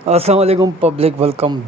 السلام علیکم public, welcome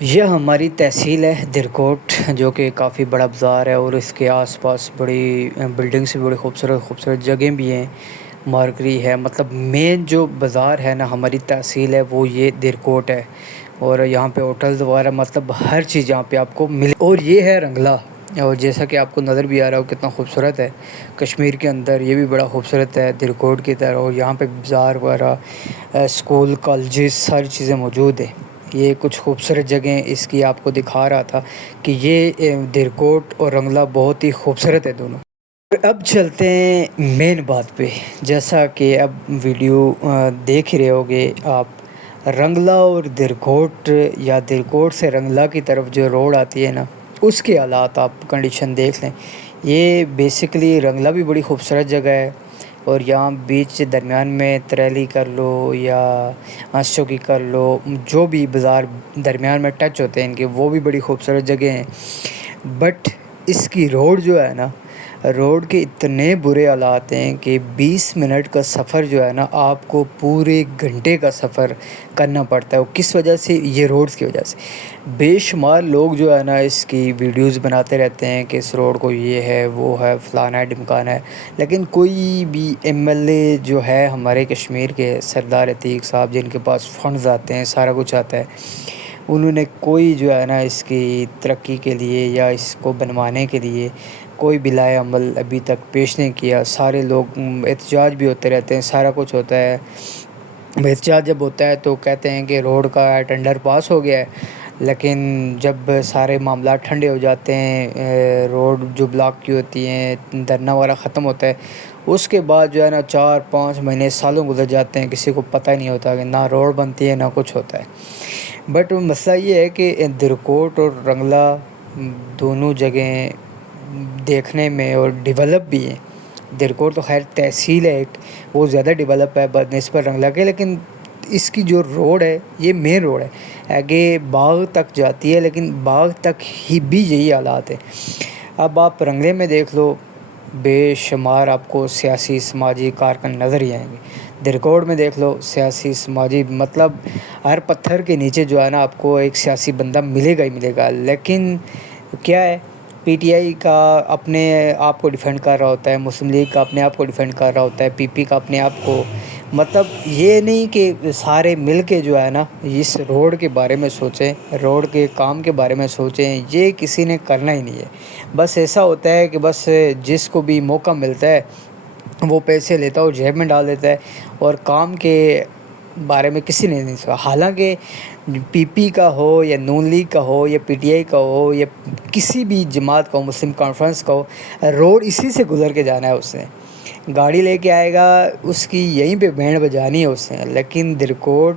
یہ ہماری تحصیل ہے درکوٹ، جو کہ کافی بڑا بازار ہے اور اس کے آس پاس بڑی بلڈنگس بھی بڑی خوبصورت جگہیں بھی ہیں، مارکری ہے۔ مطلب مین جو بازار ہے نا ہماری تحصیل ہے وہ یہ درکوٹ ہے، اور یہاں پہ ہوٹلز وغیرہ مطلب ہر چیز یہاں پہ آپ کو ملے۔ اور یہ ہے رنگلا، اور جیسا کہ آپ کو نظر بھی آ رہا ہو کتنا خوبصورت ہے کشمیر کے اندر، یہ بھی بڑا خوبصورت ہے درکوٹ کی طرح۔ اور یہاں پہ بازار وغیرہ، اسکول، کالجز، ساری چیزیں موجود ہیں۔ یہ کچھ خوبصورت جگہیں اس کی آپ کو دکھا رہا تھا کہ یہ درکوٹ اور رنگلا بہت ہی خوبصورت ہے دونوں۔ اب چلتے ہیں مین بات پہ، جیسا کہ اب ویڈیو دیکھ رہے ہوگے آپ، رنگلا اور درکوٹ یا درکوٹ سے رنگلا کی طرف جو روڈ آتی ہے نا، اس کے حالات آپ کنڈیشن دیکھ لیں۔ یہ بیسیکلی رنگلا بھی بڑی خوبصورت جگہ ہے، اور یہاں بیچ درمیان میں تریلی کر لو یا آنچو کی کر لو، جو بھی بازار درمیان میں ٹچ ہوتے ہیں ان کے، وہ بھی بڑی خوبصورت جگہ ہیں۔ بٹ اس کی روڈ جو ہے نا، روڈ کے اتنے برے حالات ہیں کہ 20 منٹ کا سفر جو ہے نا آپ کو پورے گھنٹے کا سفر کرنا پڑتا ہے۔ وہ کس وجہ سے؟ یہ روڈز کی وجہ سے۔ بے شمار لوگ جو ہے نا اس کی ویڈیوز بناتے رہتے ہیں کہ اس روڈ کو یہ ہے وہ ہے فلانا ہے ڈمکانا ہے، لیکن کوئی بھی ایم ایل اے جو ہے ہمارے کشمیر کے، سردار عتیق صاحب، جن کے پاس فنڈز آتے ہیں، سارا کچھ آتا ہے، انہوں نے کوئی جو ہے نا اس کی ترقی کے لیے یا اس کو بنوانے کے لیے کوئی بھی لائے عمل ابھی تک پیش نہیں کیا۔ سارے لوگ احتجاج بھی ہوتے رہتے ہیں، سارا کچھ ہوتا ہے۔ احتجاج جب ہوتا ہے تو کہتے ہیں کہ روڈ کا ٹینڈر پاس ہو گیا ہے، لیکن جب سارے معاملات ٹھنڈے ہو جاتے ہیں، روڈ جو بلاک کی ہوتی ہیں، دھرنا وغیرہ ختم ہوتا ہے، اس کے بعد جو ہے نا 4-5 مہینے، سالوں گزر جاتے ہیں، کسی کو پتہ ہی نہیں ہوتا کہ نہ روڈ بنتی ہے نہ کچھ ہوتا ہے۔ بٹ مسئلہ یہ ہے کہ درکوٹ اور رنگلا دونوں جگہیں دیکھنے میں اور ڈیولپ بھی ہیں۔ درکوٹ تو خیر تحصیل ہے ایک، وہ زیادہ ڈیولپ ہے بنسبت رنگلا کے، لیکن اس کی جو روڈ ہے یہ مین روڈ ہے، آگے باغ تک جاتی ہے، لیکن باغ تک ہی بھی یہی حالات ہیں۔ اب آپ رنگلے میں دیکھ لو، بے شمار آپ کو سیاسی سماجی کارکن نظر ہی آئیں گے۔ درکوٹ میں دیکھ لو، سیاسی سماجی، مطلب ہر پتھر کے نیچے جو ہے نا آپ کو ایک سیاسی بندہ ملے گا ہی ملے گا۔ لیکن کیا ہے، پی ٹی آئی کا اپنے آپ کو ڈیفینڈ کر رہا ہوتا ہے، مسلم لیگ کا اپنے آپ کو ڈیفینڈ کر رہا ہوتا ہے، پی پی کا اپنے آپ کو، مطلب یہ نہیں کہ سارے مل کے جو ہے نا اس روڈ کے بارے میں سوچیں، روڈ کے کام کے بارے میں سوچیں، یہ کسی نے کرنا ہی نہیں ہے۔ بس ایسا ہوتا ہے کہ بس جس کو بھی موقع ملتا ہے وہ پیسے لیتا ہے اور جیب میں ڈال دیتا ہے، اور کام کے بارے میں کسی نے نہیں سوچا۔ حالانکہ پی پی کا ہو یا نون لیگ کا ہو یا پی ٹی آئی کا ہو یا کسی بھی جماعت کا ہو، مسلم کانفرنس کا ہو، روڈ اسی سے گزر کے جانا ہے، اس سے گاڑی لے کے آئے گا، اس کی یہیں پہ بینڈ بجانی ہے اس نے۔ لیکن درکوٹ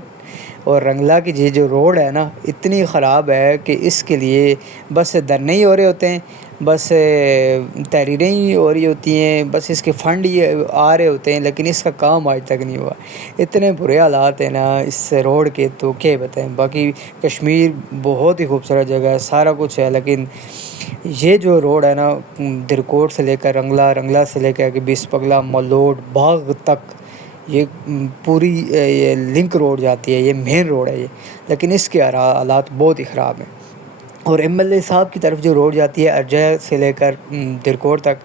اور رنگلا کی یہ جو روڈ ہے نا اتنی خراب ہے کہ اس کے لیے بس دھرنے ہی ہو رہے ہوتے ہیں، بس تحریریں ہی ہو رہی ہوتی ہیں، بس اس کے فنڈ ہی آ رہے ہوتے ہیں، لیکن اس کا کام آج تک نہیں ہوا۔ اتنے برے حالات ہیں نا اس روڈ کے، تو کیا بتائیں۔ باقی کشمیر بہت ہی خوبصورت جگہ ہے، سارا کچھ ہے، لیکن یہ جو روڈ ہے نا درکوٹ سے لے کر رنگلا، رنگلا سے لے کر بسپگلا، ملوٹ، باغ تک، یہ پوری یہ لنک روڈ جاتی ہے، یہ مین روڈ ہے یہ، لیکن اس کے حالات بہت ہی خراب ہیں۔ اور ایم ایل اے صاحب کی طرف جو روڈ جاتی ہے ارجہ سے لے کر درکوٹ تک،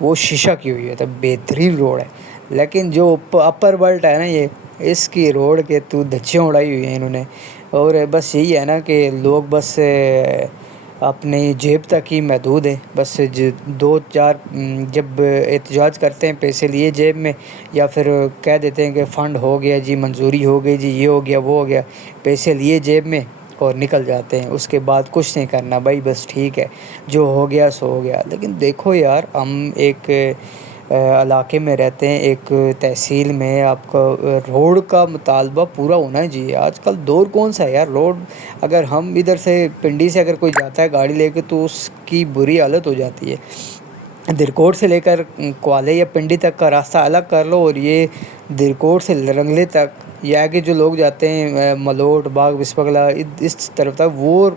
وہ شیشہ کی ہوئی ہے، تو بہترین روڈ ہے۔ لیکن جو اپر بلٹ ہے نا یہ، اس کی روڈ کے تو دھچیاں اڑائی ہوئی ہیں انہوں نے۔ اور بس یہی ہے نا کہ لوگ بس اپنی جیب تک ہی محدود ہیں، بس 2-4 جب احتجاج کرتے ہیں پیسے لیے جیب میں، یا پھر کہہ دیتے ہیں کہ فنڈ ہو گیا جی، منظوری ہو گئی جی، یہ ہو گیا وہ ہو گیا، پیسے لیے جیب میں اور نکل جاتے ہیں۔ اس کے بعد کچھ نہیں کرنا بھائی، بس ٹھیک ہے جو ہو گیا سو ہو گیا۔ لیکن دیکھو یار، ہم ایک علاقے میں رہتے ہیں، ایک تحصیل میں، آپ کا روڈ کا مطالبہ پورا ہونا چاہیے۔ آج کل دور کون سا ہے یار، روڈ اگر ہم ادھر سے پنڈی سے اگر کوئی جاتا ہے گاڑی لے کے تو اس کی بری حالت ہو جاتی ہے۔ درکوٹ سے لے کر کوالے یا پنڈی تک کا راستہ الگ کر لو، اور یہ درکوٹ سے رنگلے تک، یا آگے جو لوگ جاتے ہیں ملوٹ، باغ، بسپگلا، اس طرف تک، وہ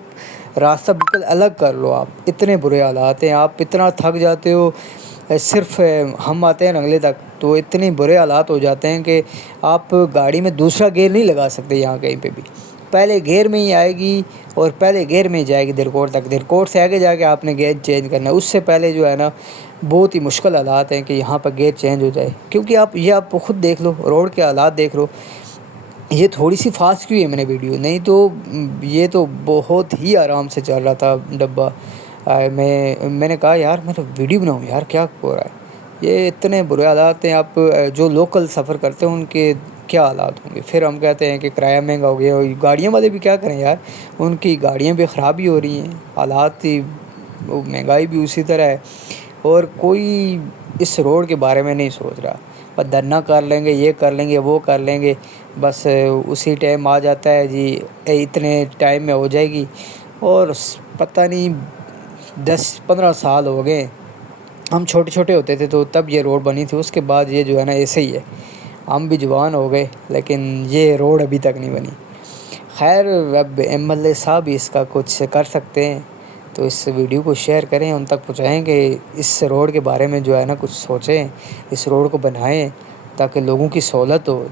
راستہ بالکل الگ کر لو۔ آپ اتنے برے حالات ہیں، آپ اتنا تھک جاتے ہو۔ صرف ہم آتے ہیں رنگلے تک تو اتنے برے حالات ہو جاتے ہیں کہ آپ گاڑی میں دوسرا گیئر نہیں لگا سکتے یہاں کہیں پہ بھی، پہلے گیئر میں ہی آئے گی اور پہلے گیئر میں ہی جائے گی درکوٹ تک، درکوٹ سے آگے جا کے آپ نے گیئر چینج کرنا ہے، اس سے پہلے جو ہے نا بہت ہی مشکل حالات ہیں کہ یہاں پر گیئر چینج ہو جائے، کیونکہ آپ خود دیکھ لو، روڈ کے حالات دیکھ لو، یہ تھوڑی سی فاسٹ کی ہے میں نے ویڈیو، نہیں تو یہ تو بہت ہی آرام سے چل رہا تھا ڈبہ۔ میں نے کہا یار میں تو ویڈیو بناؤں یار، کیا ہو رہا ہے، یہ اتنے برے حالات ہیں۔ آپ جو لوکل سفر کرتے ہیں ان کے کیا حالات ہوں گے۔ پھر ہم کہتے ہیں کہ کرایہ مہنگا ہو گیا، اور گاڑیوں والے بھی کیا کریں یار، ان کی گاڑیاں بھی خراب ہی ہو رہی ہیں، حالات ہی، مہنگائی بھی اسی طرح ہے، اور کوئی اس روڈ کے بارے میں نہیں سوچ رہا، بس دھرنا کر لیں گے، یہ کر لیں گے، وہ کر لیں گے، بس اسی ٹائم آ جاتا ہے جی اتنے ٹائم میں ہو جائے گی، اور پتہ نہیں 10-15 سال ہو گئے، ہم چھوٹے چھوٹے ہوتے تھے تو تب یہ روڈ بنی تھی، اس کے بعد یہ جو ہے نا ایسے ہی ہے، ہم بھی جوان ہو گئے لیکن یہ روڈ ابھی تک نہیں بنی۔ خیر اب ایم ایل اے صاحب اس کا کچھ کر سکتے ہیں، تو اس ویڈیو کو شیئر کریں، ان تک پہنچائیں کہ اس روڈ کے بارے میں جو ہے نا کچھ سوچیں، اس روڈ کو بنائیں تاکہ لوگوں کی سہولت ہو۔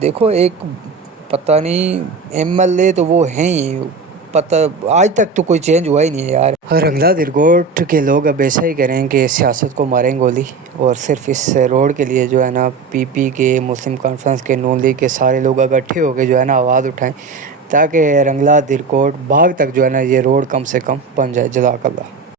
دیکھو ایک پتہ نہیں ایم ایل اے تو وہ ہیں ہی، پتہ آج تک تو کوئی چینج ہوا ہی نہیں ہے یار۔ رنگلا درگوٹ کے لوگ اب ایسا ہی کریں کہ سیاست کو ماریں گولی، اور صرف اس روڈ کے لیے جو ہے نا پی پی کے، مسلم کانفرنس کے، نون لیگ کے سارے لوگ اکٹھے ہو کے جو ہے نا آواز اٹھائیں تاکہ رنگلا درگوٹ باغ تک جو ہے نا یہ روڈ کم سے کم بن جائے۔ جزاک اللہ۔